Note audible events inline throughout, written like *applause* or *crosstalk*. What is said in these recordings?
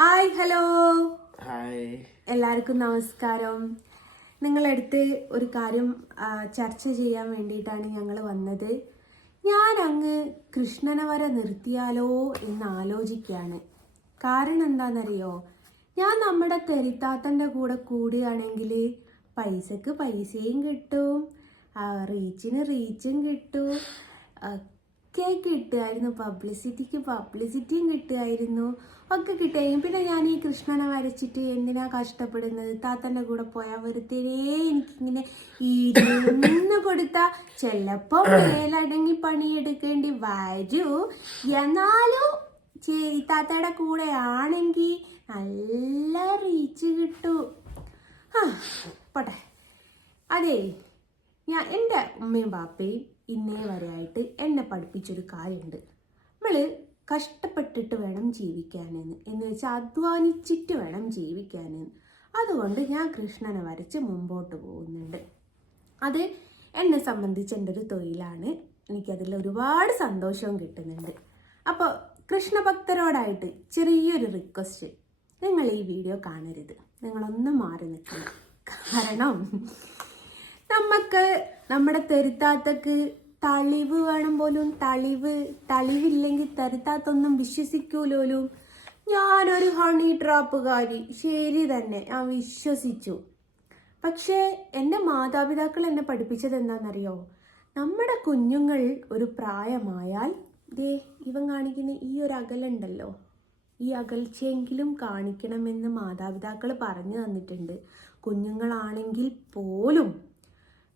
Hi hello. Hi. എല്ലാവർക്കും നമസ്കാരം. നിങ്ങളടുത്ത് ഒരു കാര്യം ചർച്ച ചെയ്യാൻ വേണ്ടിയിട്ടാണ് ഞങ്ങൾ വന്നത്. ഞാൻ അങ്ങ് കൃഷ്ണനെ വരെ നിർത്തിയാലോ എന്ന് ആലോചിക്കുകയാണ്. കാരണം എന്താണെന്നറിയോ? ഞാൻ നമ്മുടെ തെരിത്താത്തന്റെ കൂടെ കൂടുകയാണെങ്കിൽ പൈസക്ക് പൈസയും കിട്ടും റീച്ചിന് റീച്ചും കിട്ടും ഒക്കെ കിട്ടുമായിരുന്നു. പബ്ലിസിറ്റിക്ക് പബ്ലിസിറ്റിയും കിട്ടുമായിരുന്നു. ഒക്കെ കിട്ടുമായിരുന്നു. പിന്നെ ഞാൻ ഈ കൃഷ്ണനെ വരച്ചിട്ട് എന്തിനാ കഷ്ടപ്പെടുന്നത്? താത്തന്റെ കൂടെ പോയാൽ വെറുതെ എനിക്കിങ്ങനെ ഇരുന്ന് കൊടുത്താൽ ചിലപ്പോൾ മേലടങ്ങി പണിയെടുക്കേണ്ടി വരൂ. എന്നാലും ചേരി താത്തയുടെ കൂടെ ആണെങ്കിൽ നല്ല റീച്ച് കിട്ടും. ആ പോട്ടെ. അതെ ഞാൻ എന്റെ ഉമ്മയും ബാപ്പയും ഇന്നേ വരെയായിട്ട് എന്നെ പഠിപ്പിച്ചൊരു കാര്യമുണ്ട്. നമ്മൾ കഷ്ടപ്പെട്ടിട്ട് വേണം ജീവിക്കാനെന്ന്. എന്ന് വെച്ചാൽ അധ്വാനിച്ചിട്ട് വേണം ജീവിക്കാനെന്ന്. അതുകൊണ്ട് ഞാൻ കൃഷ്ണനെ വരച്ച് മുമ്പോട്ട് പോകുന്നുണ്ട്. അത് എന്നെ സംബന്ധിച്ച് എന്റെ ഒരു തൊഴിലാണ്. എനിക്കതിൽ ഒരുപാട് സന്തോഷവും കിട്ടുന്നുണ്ട്. അപ്പോൾ കൃഷ്ണഭക്തരോടായിട്ട് ചെറിയൊരു റിക്വസ്റ്റ്. നിങ്ങൾ ഈ വീഡിയോ കാണരുത്. നിങ്ങളൊന്ന് മാറി നിൽക്കണം. കാരണം നമുക്ക് നമ്മുടെ തെരുത്താത്തക്ക് തളിവ് വേണം പോലും തളിവ് തളിവില്ലെങ്കിൽ തെരുത്താത്തൊന്നും വിശ്വസിക്കൂലോലും. ഞാനൊരു ഹണി ട്രാപ്പുകാരി ശരി തന്നെ ഞാൻ വിശ്വസിച്ചു. പക്ഷേ എന്റെ മാതാപിതാക്കൾ എന്നെ പഠിപ്പിച്ചത് എന്താണെന്നറിയോ? നമ്മുടെ കുഞ്ഞുങ്ങൾ ഒരു പ്രായമായാൽ ദേ ഇവൻ കാണിക്കുന്ന ഈ ഒരു അകലുണ്ടല്ലോ. ഈ അകൽച്ചയെങ്കിലും കാണിക്കണമെന്ന് മാതാപിതാക്കൾ പറഞ്ഞു തന്നിട്ടുണ്ട്. കുഞ്ഞുങ്ങളാണെങ്കിൽ പോലും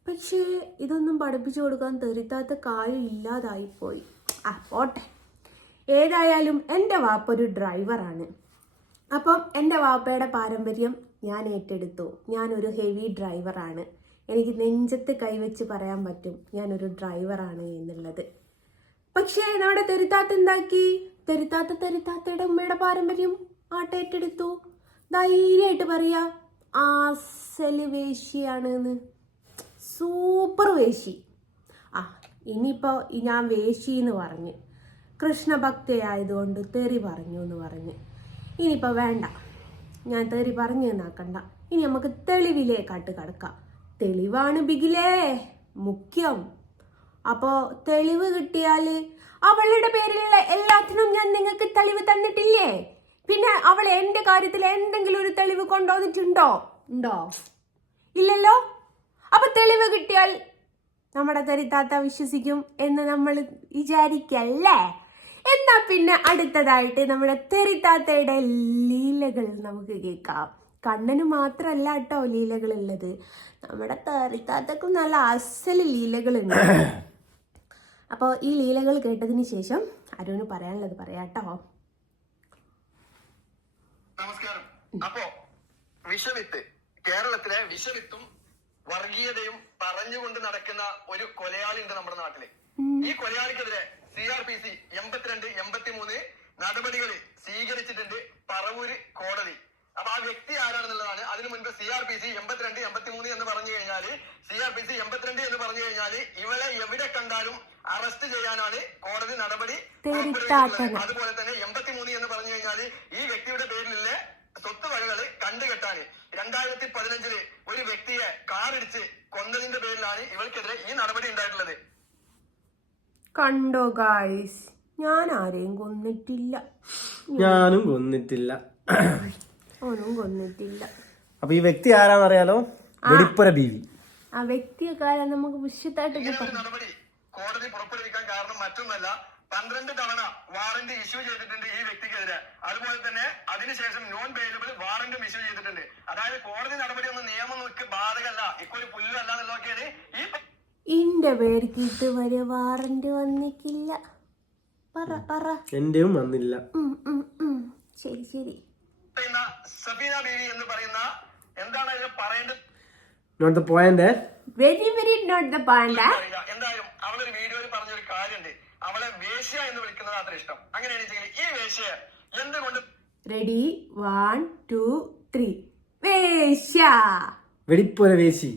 പക്ഷേ ഇതൊന്നും പഠിപ്പിച്ചു കൊടുക്കാൻ തെറിത്താത്ത കാര്യം ഇല്ലാതായിപ്പോയി. ആ പോട്ടെ ഏതായാലും എന്റെ വാപ്പ ഒരു ഡ്രൈവറാണ്. അപ്പം എന്റെ വാപ്പയുടെ പാരമ്പര്യം ഞാൻ ഏറ്റെടുത്തു. ഞാനൊരു ഹെവി ഡ്രൈവറാണ്. എനിക്ക് നെഞ്ചത്ത് കൈവച്ച് പറയാൻ പറ്റും ഞാനൊരു ഡ്രൈവറാണ് എന്നുള്ളത്. പക്ഷേ നമ്മുടെ തെരുത്താത്ത എന്താക്കി? തെരുത്താത്ത തെരുത്താത്തയുടെ ഉമ്മയുടെ പാരമ്പര്യം ആട്ടേറ്റെടുത്തു ധൈര്യമായിട്ട് പറയാ ആസൽ വേശിയാണ് എന്ന് സൂപ്പർ വേശി. ആ ഇനിയിപ്പോൾ ഞാൻ വേശി എന്ന് പറഞ്ഞ് കൃഷ്ണഭക്തയായതുകൊണ്ട് തെറി പറഞ്ഞു എന്ന് പറഞ്ഞ്. ഇനിയിപ്പോൾ വേണ്ട ഞാൻ തെറി പറഞ്ഞു എന്നാക്കണ്ട ഇനി നമുക്ക് തെളിവിലേ കാട്ട് കടക്കാം. തെളിവാണ് ബിഗിലേ മുഖ്യം. അപ്പോൾ തെളിവ് കിട്ടിയാൽ അവളുടെ പേരിലുള്ള എല്ലാത്തിനും ഞാൻ നിങ്ങൾക്ക് തെളിവ് തന്നിട്ടില്ലേ? പിന്നെ അവൾ എന്റെ കാര്യത്തിൽ എന്തെങ്കിലും ഒരു തെളിവ് കൊണ്ടുവന്നിട്ടുണ്ടോ? ഉണ്ടോ? ഇല്ലല്ലോ? അപ്പൊ തെളിവ് കിട്ടിയാൽ നമ്മുടെ തരിത്താത്ത വിശ്വസിക്കും എന്ന് നമ്മൾ വിചാരിക്കല്ലേ? എന്നാ പിന്നെ അടുത്തതായിട്ട് നമ്മുടെ തെറിത്താത്തയുടെ ലീലകൾ നമുക്ക് കേൾക്കാം. കണ്ണന് മാത്രമല്ല കേട്ടോ ലീലകൾ ഉള്ളത് നമ്മുടെ തെറിത്താത്തക്കും നല്ല അസൽ ലീലകളുണ്ട്. അപ്പോൾ ഈ ലീലകൾ കേട്ടതിന് ശേഷം അരുവിന് പറയാനുള്ളത് പറയാട്ടോ നമസ്കാരം. അപ്പോ വിഷവിത്ത് കേരളത്തിലെ വിഷവിത്തും വർഗീയതയും പറഞ്ഞുകൊണ്ട് നടക്കുന്ന ഒരു കൊലയാളി ഉണ്ട് നമ്മുടെ നാട്ടിൽ. ഈ കൊലയാളിക്കെതിരെ സി ആർ പി സി എൺപത്തിരണ്ട് എൺപത്തിമൂന്ന് നടപടികൾ സ്വീകരിച്ചിട്ടുണ്ട് പറവൂര് കോടതി. അപ്പൊ ആ വ്യക്തി ആരാണെന്നുള്ളതാണ്. അതിനു മുൻപ് സി ആർ പി സി എൺപത്തിരണ്ട് എൺപത്തിമൂന്ന് എന്ന് പറഞ്ഞു കഴിഞ്ഞാൽ സി ആർ പി സി എൺപത്തിരണ്ട് എന്ന് പറഞ്ഞു കഴിഞ്ഞാൽ ഇവളെ എവിടെ കണ്ടാലും അറസ്റ്റ് ചെയ്യാനാണ് കോടതി നടപടി. അതുപോലെ തന്നെ എൺപത്തിമൂന്ന് എന്ന് പറഞ്ഞു കഴിഞ്ഞാൽ ഈ വ്യക്തിയുടെ പേരിലുള്ള സ്വത്ത് വകകൾ കണ്ടുകെട്ടാന് രണ്ടായിരത്തി പതിനഞ്ചിൽ ഒരു വ്യക്തിയെ കാറിടിച്ച് കൊന്നതിന്റെ പേരിലാണ് ഇവൾക്കെതിരെ ഈ നടപടി ഉണ്ടായിട്ടുള്ളത്. കണ്ടോ ഗായ്സ് ഞാൻ ആരെയും കൊന്നിട്ടില്ല. ഞാനും കൊന്നിട്ടില്ല. ഒന്നും കൊന്നിട്ടില്ല. അപ്പൊ ഈ വ്യക്തി ആരാന്നറിയാലോ വെടിപ്പുര ബീവി. ആ വ്യക്തിയൊക്കെ നമുക്ക് വിശുദ്ധമായിട്ട് ഇങ്ങനെ നടപടി കോടതി പുറപ്പെടുവിക്കാൻ കാരണം മറ്റൊന്നല്ല. പന്ത്രണ്ട് തവണ വാറന്റ് ഇഷ്യൂ ചെയ്തിട്ടുണ്ട് ഈ വ്യക്തിക്കെതിരെ. അതുപോലെ തന്നെ അതിനുശേഷം നോൺ ബെയിലബിൾ വാറന്റും ഇഷ്യൂ ചെയ്തിട്ടുണ്ട്. അതായത് കോടതി നടപടി ഒന്നും നിയമം നോക്കി ബാധകല്ല. ഇക്കൊരു പുല്ലും അല്ല എന്നുള്ളതൊക്കെയാണ് ഈ ഇന്റെ പേർക്ക് ഇതുവരെ വാറന്റ് വന്നിട്ടില്ല. പറ പറ. എന്റെയും വന്നില്ല. ശരി ശരി. സബീന ബീവി എന്ന് പറയുന്ന എന്താണ് അതിന് പറയേണ്ടത്? Note the point very very note the point എന്തായാലും അവളൊരു വീഡിയോയിൽ പറഞ്ഞൊരു കാര്യമുണ്ട്. അവളെ വേശ്യ എന്ന് വിളിക്കുന്നത് അത്ര ഇഷ്ടം. അങ്ങനെയാണെങ്കിൽ ഈ വേശ്യ എന്തുകൊണ്ട് റെഡി വൺ ടു ത്രീ വേശ്യ. വെടിപ്പോലെ വേശി.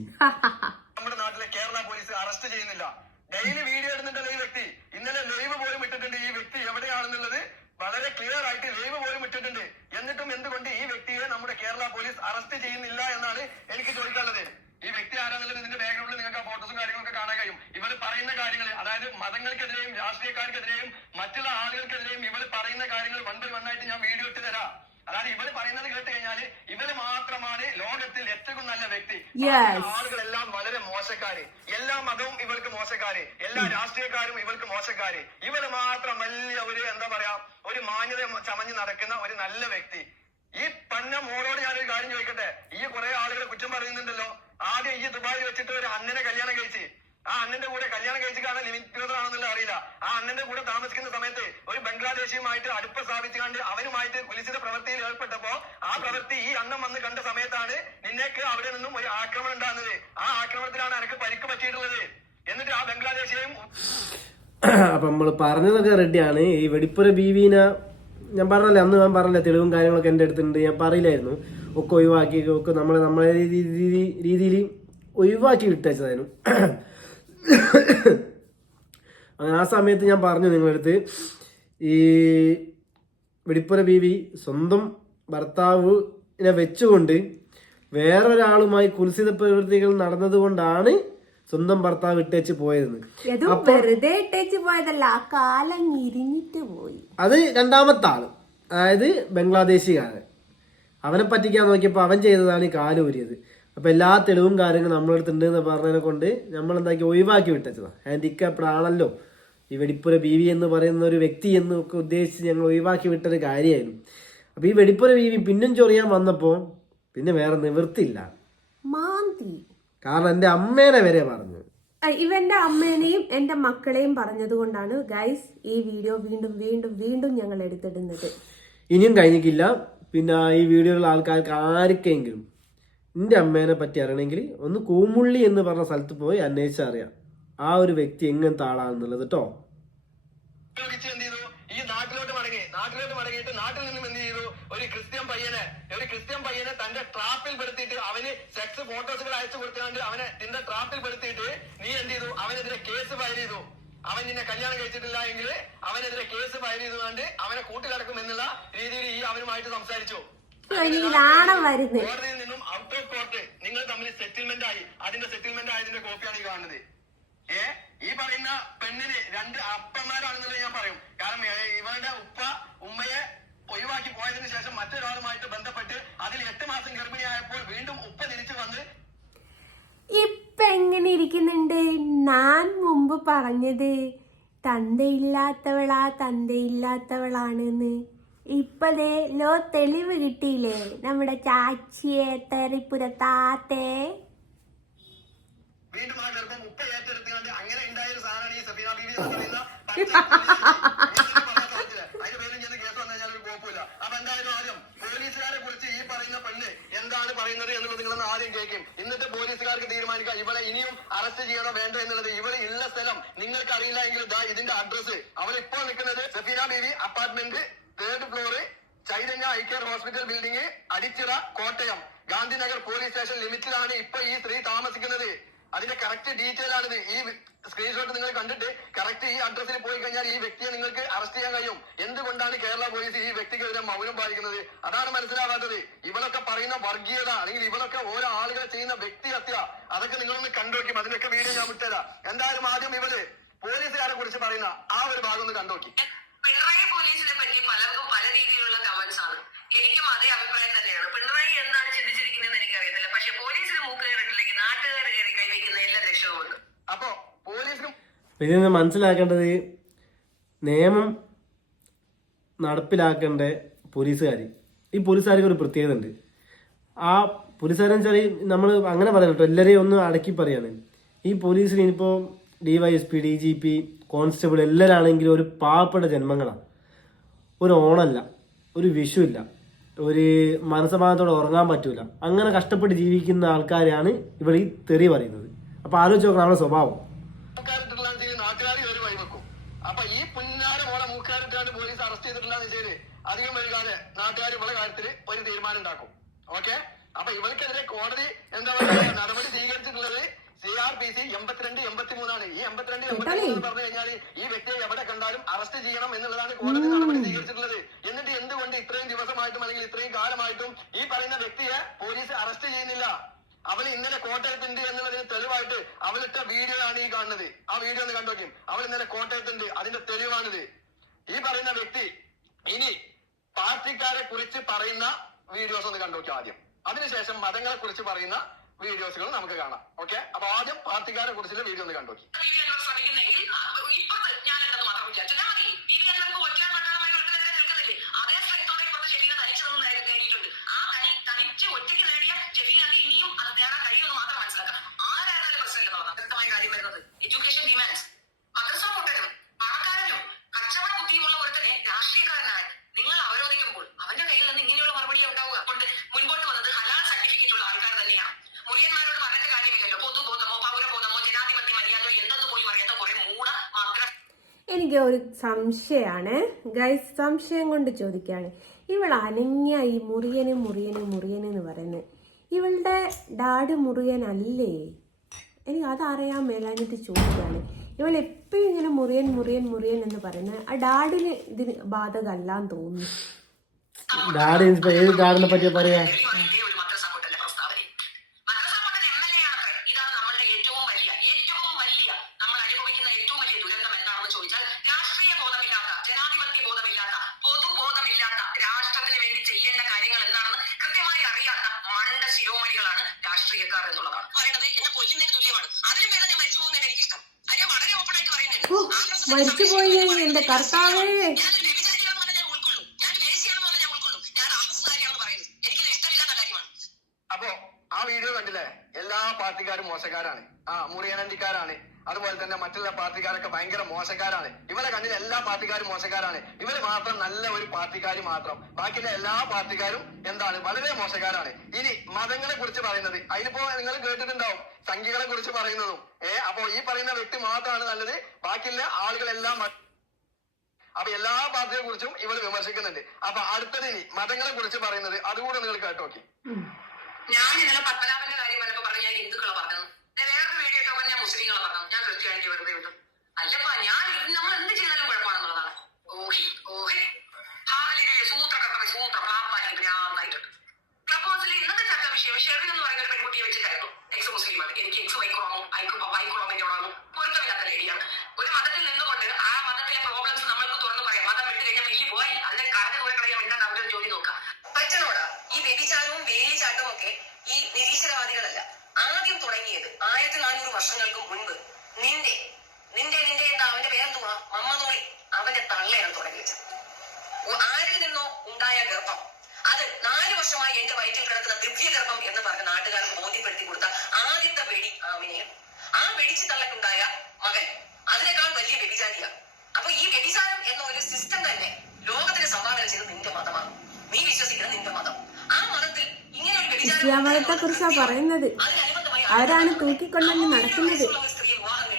നമ്മുടെ നാട്ടിലെ കേരള പോലീസ് അറസ്റ്റ് ചെയ്യുന്നില്ല. ഡെയിലി വീഡിയോ ഇടുന്നുണ്ടല്ലോ ഈ വ്യക്തി. ഇന്നലെ ലൈവ് പോലും ഇട്ടിട്ടുണ്ട് ഈ വ്യക്തി എവിടെയാണെന്നുള്ളത് വളരെ ക്ലിയർ ആയിട്ട് ലൈവ് പോലും ഇട്ടിട്ടുണ്ട്. എന്നിട്ടും എന്തുകൊണ്ട് ഈ വ്യക്തിയെ നമ്മുടെ കേരള പോലീസ് അറസ്റ്റ് ചെയ്യുന്നില്ല എന്നാണ് എനിക്ക് ചോദിക്കാനുള്ളത്. ഈ വ്യക്തി ആരാന്നുള്ളത് ഇതിന്റെ ബാക്ക്ഗ്രൗണ്ടിൽ നിങ്ങൾക്ക് ആ ഫോട്ടോസും കാര്യങ്ങളൊക്കെ കാണാൻ കഴിയും. ഇവർ പറയുന്ന കാര്യങ്ങൾ അതായത് മതങ്ങൾക്കെതിരെയും രാഷ്ട്രീയക്കാർക്കെതിരെയും മറ്റുള്ള ആളുകൾക്കെതിരെയും ഇവർ പറയുന്ന കാര്യങ്ങൾ വൺ ബൈ വൺ ആയിട്ട് ഞാൻ വീഡിയോ ഇട്ട് തരാം. അതായത് ഇവർ പറയുന്നത് കേട്ട് കഴിഞ്ഞാൽ ഇവർ മാത്രമാണ് ലോകത്തിൽ ഏറ്റവും നല്ല വ്യക്തി. ആളുകളെല്ലാം വളരെ മോശക്കാര്. എല്ലാ മതവും ഇവർക്ക് മോശക്കാര്. എല്ലാ രാഷ്ട്രീയക്കാരും ഇവർക്ക് മോശക്കാര്. ഇവർ മാത്രം വലിയ ഒരു എന്താ പറയാ ഒരു മാന്യത ചമഞ്ഞ് നടക്കുന്ന ഒരു നല്ല വ്യക്തി. ഈ പന്ന മോളോട് ഞാനൊരു കാര്യം ചോദിക്കട്ടെ? ഈ കുറെ ആളുകൾ കുറ്റം പറയുന്നുണ്ടല്ലോ. ആദ്യം ഈ ദുബായിൽ വെച്ചിട്ട് ഒരു അണ്ണനെ കല്യാണം കഴിച്ച്. ആ അണ്ണന്റെ കൂടെ കല്യാണം കഴിച്ചിട്ടാണ് ലിമിറ്റഡാണെന്നുള്ള അറിയില്ല. ആ അണ്ണന്റെ കൂടെ താമസിക്കുന്ന സമയത്ത് ഒരു ബംഗ്ലാദേശിയുമായിട്ട് അടുപ്പ് സ്ഥാപിച്ചു കണ്ട് അവനുമായിട്ട് കുലിസിത പ്രവൃത്തിയിൽ ഏർപ്പെട്ടപ്പോ ആ പ്രവൃത്തി ഈ അണ്ണം വന്ന് കണ്ട സമയത്താണ് നിന്നേക്ക് അവിടെ നിന്നും ഒരു ആക്രമണം ഉണ്ടാകുന്നത്. ആ ആക്രമണത്തിലാണ് എനിക്ക് പരിക്ക് പറ്റിയിട്ടുള്ളത്. എന്നിട്ട് ആ ബംഗ്ലാദേശിയെയും അപ്പൊ നമ്മൾ പറഞ്ഞതൊക്കെ റെഡിയാണ് ഈ വെടിപ്പുര ബീവീനെ ഞാൻ പറഞ്ഞല്ലേ അന്ന് ഞാൻ പറഞ്ഞില്ല തെളിവും കാര്യങ്ങളൊക്കെ എന്റെ അടുത്തുണ്ട്. ഞാൻ പറയില്ലായിരുന്നു. ഒക്കെ ഒഴിവാക്കി ഒക്കെ നമ്മളെ നമ്മളെ രീതിയിൽ ഒഴിവാക്കി വിട്ടേച്ചതായിരുന്നു അങ്ങനെ ആ സമയത്ത് ഞാൻ പറഞ്ഞു നിങ്ങളടുത്ത് ഈ വെടിപ്പുര ബീവി സ്വന്തം ഭർത്താവിനെ വെച്ചുകൊണ്ട് വേറൊരാളുമായി കുൽസിത പ്രവൃത്തികൾ നടന്നതുകൊണ്ടാണ് സ്വന്തം ഭർത്താവ് ഇട്ടേച്ച് പോയതെന്ന് വെറുതെ ഇട്ടേച്ച് പോയതല്ല ആ കാലം ഇരിഞ്ഞിട്ട് പോയി. അത് രണ്ടാമത്തെ ആൾ അതായത് ബംഗ്ലാദേശിക്കാരൻ അവനെ പറ്റിക്കാൻ നോക്കിയപ്പോൾ അവൻ ചെയ്തതാണ് ഈ കാൽ ഊരിയത് അപ്പൊ എല്ലാ തെളിവും കാര്യങ്ങളും നമ്മളടുത്ത് ഉണ്ട് എന്ന് പറഞ്ഞതിനെ കൊണ്ട് നമ്മൾ എന്താക്കി ഒഴിവാക്കി വിട്ടതാ ഹാൻഡിക്കാപ്ഡ് ആണല്ലോ ഈ വെടിപ്പുര ബി വി എന്ന് പറയുന്ന ഒരു വ്യക്തി എന്ന് ഒക്കെ ഉദ്ദേശിച്ച് ഞങ്ങൾ ഒഴിവാക്കി വിട്ടൊരു കാര്യമായിരുന്നു. അപ്പൊ ഈ വെടിപ്പുര ബി വി പിന്നും ചൊറിയാൻ വന്നപ്പോ പിന്നെ വേറെ നിവൃത്തിയില്ല. മാന്തി. കാരണം എന്റെ അമ്മേനെ വരെ പറഞ്ഞു ഇവന്റെ അമ്മേനെയും എന്റെ മക്കളെയും പറഞ്ഞത് കൊണ്ടാണ് ഗൈസ് ഈ വീഡിയോ വീണ്ടും വീണ്ടും വീണ്ടും ഞങ്ങൾ എടുത്തിടുന്നത്. ഇനിയും കഴിഞ്ഞിട്ടില്ല. പിന്നെ ഈ വീഡിയോയിലുള്ള ആൾക്കാർക്ക് ആർക്കെങ്കിലും എന്റെ അമ്മേനെ പറ്റി അറിയണമെങ്കിൽ ഒന്ന് കൂമുള്ളി എന്ന് പറഞ്ഞ സ്ഥലത്ത് പോയി അന്വേഷിച്ചറിയാം. ആ ഒരു വ്യക്തി എങ്ങനത്തെ ആളാണെന്നുള്ളത് കേട്ടോ ഉപയോഗിച്ച് എന്ത് ചെയ്തു ഈ നാട്ടിലോട്ട് മടങ്ങി നാട്ടിലോട്ട് മടങ്ങിയിട്ട് നാട്ടിൽ നിന്നും എന്ത് ചെയ്തു ഒരു ക്രിസ്ത്യൻ പയ്യനെ ഒരു ക്രിസ്ത്യൻ പയ്യനെ തന്റെ ട്രാപ്പിൽ പെടുത്തിയിട്ട് അവന് സെക്സ് ഫോട്ടോസുകൾ അയച്ചു കൊടുത്തുകൊണ്ട് അവനെ നിന്റെ ട്രാപ്പിൽ പെടുത്തിയിട്ട് നീ എന്ത് ചെയ്തു? അവനെതിരെ കേസ് ഫയൽ ചെയ്തു. അവൻ നിന്നെ കല്യാണം കഴിച്ചിട്ടില്ല എങ്കിൽ അവനെതിരെ കേസ് ഫയൽ ചെയ്തുകൊണ്ട് അവനെ കൂട്ടുകിടക്കും എന്നുള്ള രീതിയിൽ ഈ അവനുമായിട്ട് സംസാരിച്ചു. കോടതിയിൽ നിന്നും ഔട്ട് ഓഫ് കോർട്ട് നിങ്ങൾ തമ്മിൽ സെറ്റിൽമെന്റ് ആയി. അതിന്റെ സെറ്റിൽമെന്റ് ആയതിന്റെ കോപ്പിയാണ് ഈ കാണുന്നത്. ഏ? ഈ പറയുന്ന പെണ്ണിന് രണ്ട് അപ്പന്മാരാണെന്നുള്ളത് ഞാൻ പറയും. കാരണം ഇവരുടെ ഉപ്പ ഉമ്മയെ ഒഴിവാക്കി പോയതിനു ശേഷം മറ്റൊരാളുമായിട്ട് ബന്ധപ്പെട്ട് അതിൽ എട്ട് മാസം ഗർഭിണിയായപ്പോൾ വീണ്ടും ഉപ്പ തിരിച്ചു വന്ന് ഇപ്പൊ എങ്ങനെ ഇരിക്കുന്നുണ്ട്? ഞാൻ മുമ്പ് പറഞ്ഞത് തന്തയില്ലാത്തവളാ തന്തയില്ലാത്തവളാണെന്ന്. ഇപ്പതേ ലോ തെളിവ് കിട്ടിയില്ലേ? നമ്മുടെ ചാച്ചിയെ തെറിപ്പുര താത്തേ വീണ്ടും ആ ഗർഭം ഉപ്പ ഏറ്റെടുത്തുകൊണ്ട് അങ്ങനെ ഉണ്ടായ ഒരു സാധനമാണ് ഈ സഫീന ബീവി *laughs* എന്ന് പറയുന്ന പച്ച പുള്ളിക്കാരി. ഇങ്ങനെ പറയാൻ സാധിച്ചില്ല. അതിന്റെ പേരിൽ ചെന്ന് കേസ് വന്നു കഴിഞ്ഞാൽ ഒരു കുഴപ്പമില്ല അപ്പൊ എന്തായാലും ആദ്യം പോലീസുകാരെ കുറിച്ച് ഈ എന്താണ് പറയുന്നത് എന്നുള്ളത് നിങ്ങൾ ആദ്യം കേൾക്കും ഇന്നത്തെ പോലീസുകാർക്ക് തീരുമാനിക്കാം ഇവളെ ഇനിയും അറസ്റ്റ് ചെയ്യണോ വേണ്ട എന്നുള്ളത് ഇവൾ ഉള്ള സ്ഥലം നിങ്ങൾക്ക് അറിയില്ല എങ്കിൽ ദാ ഇതിന്റെ അഡ്രസ് അവൾ ഇപ്പോൾ നിൽക്കുന്നത് Safeena Beevi apartment third floor Chaitanya eye care hospital building Adichira Kottayam. Gandhinagar police station ലിമിറ്റിലാണ് ഇപ്പൊ ഈ സ്ത്രീ താമസിക്കുന്നത്. അതിന്റെ കറക്റ്റ് ഡീറ്റെയിൽ ആണിത്. ഈ സ്ക്രീൻഷോട്ട് നിങ്ങൾ കണ്ടിട്ട് കറക്റ്റ് ഈ അഡ്രസ്സിൽ പോയി കഴിഞ്ഞാൽ ഈ വ്യക്തിയെ നിങ്ങൾക്ക് അറസ്റ്റ് ചെയ്യാൻ കഴിയും. എന്തുകൊണ്ടാണ് കേരള പോലീസ് ഈ വ്യക്തിക്കെതിരെ മൗനം പാലിക്കുന്നത്? അതാണ് മനസ്സിലാവാത്തത്. ഇവളൊക്കെ പറയുന്ന വർഗീയത അല്ലെങ്കിൽ ഇവളൊക്കെ ഓരോ ആളുകൾ ചെയ്യുന്ന വ്യക്തി ഹത്യ അതൊക്കെ നിങ്ങളൊന്ന് കണ്ടുനോക്കും. അതിനൊക്കെ വീഡിയോ ഞാൻ വിട്ടുതരാം എന്തായാലും ആദ്യം ഇവർ പോലീസുകാരെ കുറിച്ച് പറയുന്ന ആ ഒരു ഭാഗം ഒന്ന് കണ്ടുനോക്കി. പിണറായി പോലീസിനെ പറ്റി പലർക്കും പല രീതിയിലുള്ള കമന്റ്സ് ആണ്. എനിക്കും അതേ അഭിപ്രായം തന്നെയാണ്. പിണറായി എന്താണ് ചിന്തിച്ചിരിക്കുന്നതെന്ന് എനിക്കറിയത്തില്ല. പക്ഷെ പോലീസിന് മൂക്ക് കയറിട്ടില്ലെങ്കിൽ നാട്ടുകാർ കയറി കൈവയ്ക്കുന്ന എല്ലാ ലക്ഷ്യവുമുണ്ട് അപ്പോ പോലീസിനും ഇതിൽ നിന്ന് മനസ്സിലാക്കേണ്ടത് നിയമം നടപ്പിലാക്കേണ്ട പോലീസുകാർ ഈ പോലീസുകാർക്ക് ഒരു പ്രത്യേകത ഉണ്ട്. ആ പോലീസുകാരെന്ന് വെച്ചാൽ നമ്മൾ അങ്ങനെ പറയാം കേട്ടോ എല്ലാവരെയും ഒന്ന് അടക്കി പറയാണ്. ഈ പോലീസിന് ഇനിയിപ്പോൾ D Y S P D G P constable എല്ലാവരാണെങ്കിലും ഒരു പാവപ്പെട്ട ജന്മങ്ങളാണ്. ഒരു ഓണമല്ല ഒരു വിഷു ഇല്ല ഒരു മനസ്സമാനത്തോടെ ഉറങ്ങാൻ പറ്റൂല. അങ്ങനെ കഷ്ടപ്പെട്ട് ജീവിക്കുന്ന ആൾക്കാരാണ് ഇവിടെ ഈ തെറി പറയുന്നത്. അപ്പൊ ആലോചിച്ച് നോക്കണം നമ്മുടെ സ്വഭാവം. ഈ പുന്നാര പോലീസ് അറസ്റ്റ് അധികം വൈകാതെ നാട്ടുകാർ ഇവളെ കാര്യത്തിൽ ഒരു തീരുമാനം ഉണ്ടാക്കും. ഓക്കെ അപ്പൊ ഇവൾക്കെതിരെ കോടതി എന്താ പറയുക നടപടി സ്വീകരിച്ചിട്ടുള്ളത് സി ആർ പി സി എൺപത്തിരണ്ട് എൺപത്തിമൂന്നാണ്. ഈ എൺപത്തിരണ്ട് എൺപത്തിമൂന്ന് പറഞ്ഞു കഴിഞ്ഞാൽ ഈ വ്യക്തിയെ എവിടെ കണ്ടാലും അറസ്റ്റ് ചെയ്യണം എന്നുള്ളതാണ് കോടതി നടപടി സ്വീകരിച്ചിട്ടുള്ളത്. എന്നിട്ട് എന്തുകൊണ്ട് ഇത്രയും ദിവസമായിട്ടും അല്ലെങ്കിൽ ഇത്രയും കാലമായിട്ടും ഈ പറയുന്ന വ്യക്തിയെ പോലീസ് അറസ്റ്റ് ചെയ്യുന്നില്ല? അവൾ ഇന്നലെ കോട്ടയത്തുണ്ട് എന്നുള്ളതിന് തെളിവായിട്ട് അവളിട്ട വീഡിയോ ആണ് ഈ കാണുന്നത്. ആ വീഡിയോ ഒന്ന് കണ്ടോക്കും അവൾ ഇന്നലെ കോട്ടയത്തുണ്ട്. അതിന്റെ തെളിവാണിത്. ഈ പറയുന്ന വ്യക്തി ഇനി പാർട്ടിക്കാരെ കുറിച്ച് പറയുന്ന വീഡിയോസ് ഒന്ന് കണ്ടോക്കും ആദ്യം. അതിനുശേഷം മതങ്ങളെ കുറിച്ച് പറയുന്ന വീഡിയോസുകൾ നമുക്ക് കാണാം. ഓക്കെ അപ്പൊ ആദ്യം പാർട്ടിക്കാരെ കുറിച്ചുള്ള വീഡിയോ ഒന്ന് കണ്ടു അതേ ഒറ്റയ്ക്ക് നേടിയ ഷെഫീനക്ക് ഇനിയും അത് നേടാൻ കഴിയുമെന്ന് മാത്രം മനസ്സിലാക്കാം. ആരായിരുന്നാലും പ്രശ്നമില്ലെന്നുള്ളതാണ് വ്യക്തമായ കാര്യം വരുന്നത്. എഡ്യൂക്കേഷൻ ഡിമാൻഡ് മദ്രസ എനിക്ക് ഒരു സംശയമാണ്. ഗൈസ് സംശയം കൊണ്ട് ചോദിക്കുകയാണ്. ഇവൾ അനങ്ങിയ ഈ മുറിയന് മുറിയന് മുറിയന് എന്ന് പറയുന്നത്. ഇവളുടെ ഡാഡ് മുറിയനല്ലേ? എനിക്ക് അതറിയാൻ മേലാഞ്ഞിട്ട് ചോദിക്കുകയാണ്. ഇവൾ എപ്പോഴും ഇങ്ങനെ മുറിയൻ മുറിയൻ മുറിയൻ എന്ന് പറയുന്നത്. ആ ഡാഡിന് ഇതിന് ബാധകല്ലാന്ന് തോന്നുന്നു. ഡാഡിനെ പറ്റിയാ പറയാ? ഇഷ്ടമില്ലാത്ത കർത്താവേ. അപ്പോ ആ വീഡിയോ കണ്ടില്ലേ? എല്ലാ പാർട്ടിക്കാരും മോശക്കാരാണ്. ആ മുറിയനന്തിക്കാരാണ്. അതുപോലെ തന്നെ മറ്റുള്ള പാർട്ടിക്കാരൊക്കെ ഭയങ്കര മോശക്കാരാണ്. ഇവരെ കണ്ടില്ല? എല്ലാ പാർട്ടിക്കാരും മോശക്കാരാണ്. ഇവർ മാത്രം നല്ല ഒരു പാർട്ടിക്കാർ മാത്രം. ബാക്കിയുള്ള എല്ലാ പാർട്ടിക്കാരും എന്താണ്? വളരെ മോശക്കാരാണ്. ഇനി മതങ്ങളെ കുറിച്ച് പറയുന്നത്. അതിനിപ്പോ നിങ്ങൾ കേട്ടിട്ടുണ്ടാവും. സംഖ്യകളെ കുറിച്ച് പറയുന്നതും. ഏഹ് അപ്പോ ഈ പറയുന്ന വ്യക്തി മാത്രമാണ് നല്ലത്. ബാക്കിയുള്ള ആളുകളെല്ലാം അപ്പൊ എല്ലാ പാർട്ടിയെ കുറിച്ചും ഇവർ വിമർശിക്കുന്നുണ്ട്. അപ്പൊ അടുത്തത് ഇനി മതങ്ങളെ കുറിച്ച് പറയുന്നത് അതുകൂടെ നിങ്ങൾ കേട്ടോക്കി. ഞാൻ ഇന്നലെ പത്മനാഭന്റെ കാര്യം പറഞ്ഞപ്പോ പറഞ്ഞു ഞാൻ ഹിന്ദുക്കളെ പറഞ്ഞത്. ഞാൻ വേറൊരു വീഡിയോ ഒക്കെ ഞാൻ മുസ്ലിങ്ങളെ പറഞ്ഞു ഞാൻ ക്രിസ്ത്യാനിറ്റി വെറുതെ വിട്ടു. അല്ലപ്പാ ഞാൻ നമ്മൾ എന്ത് ചെയ്താലും കുഴപ്പമാണെന്നുള്ളതാണ്. ഓഹി ഓഹി. സൂത്രകർമ്മ സൂത്ര പാപ്പാരി ഭ്രാന്തായിട്ടുണ്ട് ക്ലബ് ഹൗസിൽ ഇന്നത്തെ ചർച്ചാ വിഷയം ഷെറിൻ എന്ന് പറയുന്ന ഒരു പെൺകുട്ടിയെ വെച്ചിട്ടായിരുന്നു. എക്സ് മുസ്ലിമാണ് എനിക്ക് എക്സ് വൈക്കോളാമോ ഐക്കോ വൈക്കോളാമോ പൊരുത്തമില്ലാത്ത തള്ളയാണ് തുടങ്ങി വെച്ചത് ആരിൽ നിന്നോ ഉണ്ടായ ഗർഭം. അത് നാല് വർഷമായി എന്റെ വയറ്റിൽ കിടക്കുന്ന ദിവ്യഗർഭം എന്ന് പറഞ്ഞ നാട്ടുകാർക്ക് ബോധ്യപ്പെടുത്തി കൊടുത്ത ആദ്യത്തെ വെടി ആമിനെയാണ്. ആ വെടിച്ചു തള്ളക്കുണ്ടായ മകൻ. അതിനേക്കാൾ വലിയ വ്യഭിചാരിയ. അപ്പൊ ഈ വ്യഭിചാരം എന്ന ഒരു സിസ്റ്റം തന്നെ ലോകത്തിന് സംഭാവന ചെയ്ത് നിന്റെ മതമാണ്. നീ വിശ്വസിക്കുന്ന നിന്റെ മതം. ആ മതത്തിൽ ഇങ്ങനെ ഒരു വ്യഭിചാരത്തെ കുറിച്ചാണ് പറയുന്നത്? അവരാണ് തൂക്കിക്കൊണ്ടുവന്ന് നടക്കുന്നത്? സ്ത്രീ വിവാഹം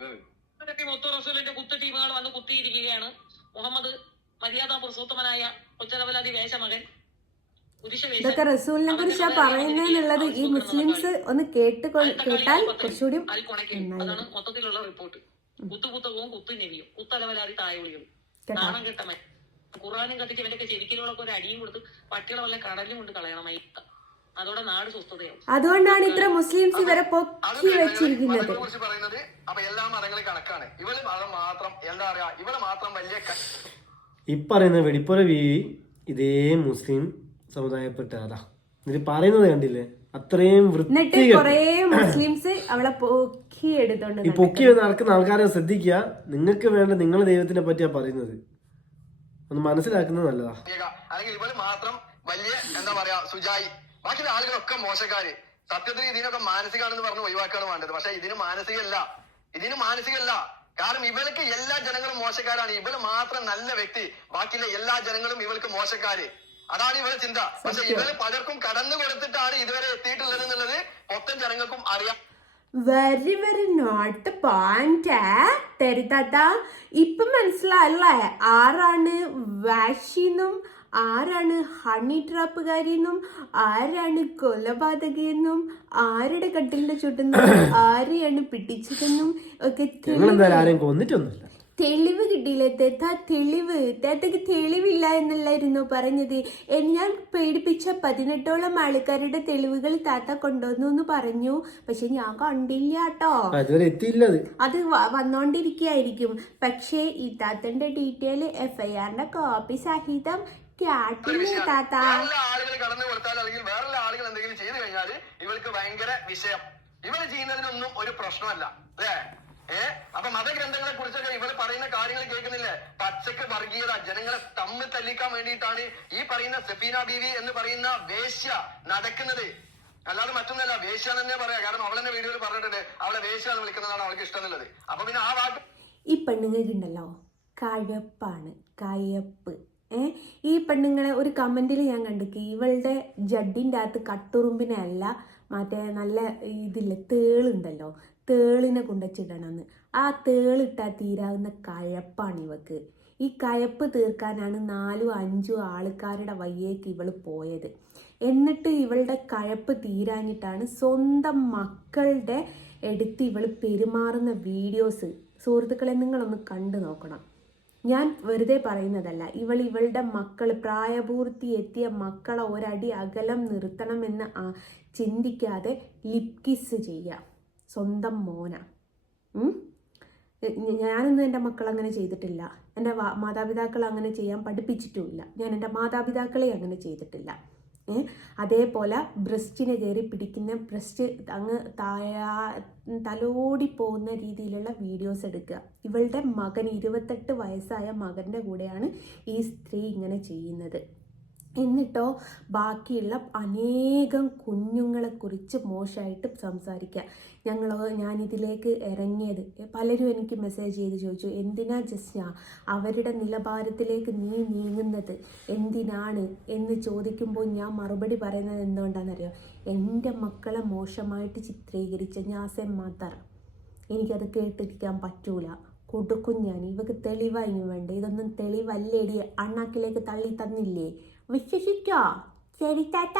മൊത്തം റസൂലിന്റെ കുത്തു ടീമുകൾ വന്ന് കുത്തിയിരിക്കുകയാണ്. മുഹമ്മദ് മര്യാദ പുരുഷോത്തമനായ കൊച്ചലവലാതി വേഷമകൻ ഇതൊക്കെ റസൂലിനെ കുറിച്ചാ പറയുന്നത് ഈ മുസ്ലിംസ് ഒന്ന് കേട്ട് കേട്ടാൽ കുറച്ചുകൂടി അതാണ് മൊത്തത്തിലുള്ള റിപ്പോർട്ട്. കുത്തുകുത്തവും കുത്തുനെവിയും കുത്തലവലാതി തായോളിയും കേട്ടോ? നാണം കെട്ടമൻ ഖുറാനും കത്തിച്ച് ഇവരൊക്കെ ചെവിക്കലുകളൊക്കെ ഒരു അടിയും കൊടുത്ത് പട്ടികളെ വല്ല കടലും കൊണ്ട് കളയണം. സ്വസ്ഥതയാവും അതുകൊണ്ടാണ് ഇത്ര മുസ്ലിംസ് ഇവരെ പൊക്കി വെച്ചിരിക്കുന്നത്. പറയുന്നത് അപ്പൊ എല്ലാ മതങ്ങളും കണക്കാണ്. ഇവൾ മതം മാത്രം എന്താ പറയാ ഇവൾ മാത്രം വലിയ ഇപ്പറയുന്ന വെടിപ്പുര വീവി ഇതേ മുസ്ലിം സമുദായപ്പെട്ട അതാ ഇതിൽ പറയുന്നത് കണ്ടില്ലേ? അത്രയും എന്നിട്ട് വൃത്തി കൊറേ മുസ്ലിംസ് അവളെ പൊക്കി എടുത്തോണ്ട് ഈ പൊക്കി നടക്കുന്ന ആൾക്കാരെ ശ്രദ്ധിക്കുക. നിങ്ങൾക്ക് വേണ്ട നിങ്ങളെ ദൈവത്തിനെ പറ്റിയാ പറയുന്നത്. ഒന്ന് മനസ്സിലാക്കുന്നത് നല്ലതാ. അല്ലെങ്കിൽ ഇവൾ മാത്രം വലിയ എന്താ പറയാ സുജായി ബാക്കിയുള്ള ആളുകളൊക്കെ മോശക്കാര്. സത്യത്തിൽ ഇതിനൊക്കെ മാനസികമാണെന്ന് പറഞ്ഞ് ഒഴിവാക്കാണ് വേണ്ടത്. പക്ഷെ ഇതിന് മാനസികമല്ല. ഇതിന് മാനസികമല്ല. കാരണം ഇവൾക്ക് എല്ലാ ജനങ്ങളും മോശക്കാരാണ്. ഇവൾ മാത്രം നല്ല വ്യക്തി. ബാക്കിയുള്ള എല്ലാ ജനങ്ങളും ഇവൾക്ക് മോശക്കാര്. അതാണ് ഇവരുടെ ചിന്ത. പക്ഷെ ഇവർ പലർക്കും കടന്നു കൊടുത്തിട്ടാണ് ഇതുവരെ എത്തിയിട്ടുള്ളത് എന്നുള്ളത് മൊത്തം ജനങ്ങൾക്കും അറിയാം. വെരി വെരി നോട്ട് പോയിന്റ് തെരുതാത്ത ഇപ്പൊ മനസ്സിലായല്ലേ? ആരാണ് വാഷിന്നും ആരാണ് ഹണി ട്രാപ്പുകാരിയെന്നും ആരാണ് കൊലപാതകയെന്നും ആരുടെ കട്ടിലിന്റെ ചുട്ടുന്നും *coughs* ആരെയാണ് പിടിച്ചതെന്നും ഒക്കെ കൊന്നിട്ടൊന്നുമില്ല. തെളിവ് കിട്ടിയില്ലേ? തെത്ത തെളിവ്. തേത്തക്ക് തെളിവില്ല എന്നല്ലായിരുന്നു പറഞ്ഞത്. ഞാൻ പേടിപ്പിച്ച പതിനെട്ടോളം ആൾക്കാരുടെ തെളിവുകൾ താത്ത കൊണ്ടുവന്നു എന്ന് പറഞ്ഞു. പക്ഷെ ഞാൻ കണ്ടില്ല കേട്ടോ. അത് വന്നോണ്ടിരിക്കായിരിക്കും വന്നോണ്ടിരിക്കുകയായിരിക്കും പക്ഷേ ഈ താത്തന്റെ ഡീറ്റെയിൽ എഫ്ഐആറിന്റെ കോപ്പി സഹിതം താത്ത. ആളുകൾ കടന്നു കൊടുത്താൽ അല്ലെങ്കിൽ വേറെ ആളുകൾ എന്തെങ്കിലും ചെയ്തു കഴിഞ്ഞാൽ ഇവൾക്ക് ഭയങ്കര വിഷയം. ഇവർ ചെയ്യുന്നതിനൊന്നും ഒരു പ്രശ്നമല്ല. അല്ലേ? ഏ? അപ്പൊ മതഗ്രന്ഥങ്ങളെ കുറിച്ചൊക്കെ ഇവർ പറയുന്ന കാര്യങ്ങൾ കേൾക്കുന്നില്ലേ? പച്ചക്ക് വർഗീയത ജനങ്ങളെ തമ്മിൽ തല്ലിക്കാൻ വേണ്ടിയിട്ടാണ് ഈ പറയുന്ന സഫീന ബീവി എന്ന് പറയുന്ന വേശ്യ നടക്കുന്നത്. അല്ലാതെ മറ്റൊന്നല്ല വേശ്യ തന്നെ പറയാം. കാരണം അവളെന്നെ വീഡിയോയിൽ പറഞ്ഞിട്ടുണ്ട്. അവളെ വേശ്യ എന്ന് വിളിക്കുന്നതാണ് അവൾക്ക് ഇഷ്ടം എന്നുള്ളത്. അപ്പൊ പിന്നെ ആ വാക്ക് ഈ പെണ്ണുങ്ങൾക്കുണ്ടല്ലോ കഴപ്പാണ് കയപ്പ് ഈ പെണ്ണുങ്ങളെ ഒരു കമന്റിൽ ഞാൻ കണ്ടിക്ക്. ഇവളുടെ ജഡിന്റെ അകത്ത് കട്ടുറുമ്പിനെ അല്ല മറ്റേ നല്ല ഇതില്ലേ തേളുണ്ടല്ലോ തേളിനെ കൊണ്ടുവച്ചിടണമെന്ന് ആ തേളിട്ടാൽ തീരാവുന്ന കഴപ്പാണ് ഇവക്ക്. ഈ കയപ്പ് തീർക്കാനാണ് നാലും അഞ്ചും ആൾക്കാരുടെ വയ്യേക്ക് ഇവൾ പോയത്. എന്നിട്ട് ഇവളുടെ കയപ്പ് തീരാഞ്ഞിട്ടാണ് സ്വന്തം മക്കളുടെ എടുത്ത് ഇവൾ പെരുമാറുന്ന വീഡിയോസ്. സുഹൃത്തുക്കളെ നിങ്ങളൊന്ന് കണ്ടു നോക്കണം. ഞാൻ വെറുതെ പറയുന്നതല്ല. ഇവൾ ഇവളുടെ മക്കൾ പ്രായപൂർത്തി എത്തിയ മക്കളെ ഒരടി അകലം നിർത്തണമെന്ന് ചിന്തിക്കാതെ ലിപ്കിസ് ചെയ്യുക. സ്വന്തം മോന? ഞാനൊന്നും എന്റെ മക്കൾ അങ്ങനെ ചെയ്തിട്ടില്ല. എന്റെ മാതാപിതാക്കൾ അങ്ങനെ ചെയ്യാൻ പഠിപ്പിച്ചിട്ടുമില്ല. ഞാൻ എന്റെ മാതാപിതാക്കളെ അങ്ങനെ ചെയ്തിട്ടില്ല. അതേപോലെ ബ്രസ്റ്റിനെ കയറി പിടിക്കുന്ന ബ്രസ്റ്റ് അങ്ങ് താഴാ തലോടി പോകുന്ന രീതിയിലുള്ള വീഡിയോസ് എടുക്കുക. ഇവളുടെ മകൻ ഇരുപത്തെട്ട് വയസ്സായ മകന്റെ കൂടെയാണ് ഈ സ്ത്രീ ഇങ്ങനെ ചെയ്യുന്നത്. എന്നിട്ടോ ബാക്കിയുള്ള അനേകം കുഞ്ഞുങ്ങളെക്കുറിച്ച് മോശമായിട്ട് സംസാരിക്കുക ഞങ്ങൾ ഞാനിതിലേക്ക് ഇറങ്ങിയത്. പലരും എനിക്ക് മെസ്സേജ് ചെയ്ത് ചോദിച്ചു എന്തിനാ ജസ്ന അവരുടെ നിലവാരത്തിലേക്ക് നീ നീങ്ങുന്നത്? എന്തിനാണ്? എന്ന് ചോദിക്കുമ്പോൾ ഞാൻ മറുപടി പറയുന്നത് എന്തുകൊണ്ടാണെന്നറിയോ? എന്റെ മക്കളെ മോശമായിട്ട് ചിത്രീകരിച്ച ഞാസെ മദർ എനിക്കത് കേട്ടിരിക്കാൻ പറ്റൂല. കൊടുക്കും ഞാൻ. ഇവക്ക് തെളിവായി വേണ്ട? ഇതൊന്നും തെളിവല്ലേടി. അണ്ണാക്കിലേക്ക് തള്ളി തന്നില്ലേ? വിശ്വസിക്കോ ശരി താത്ത.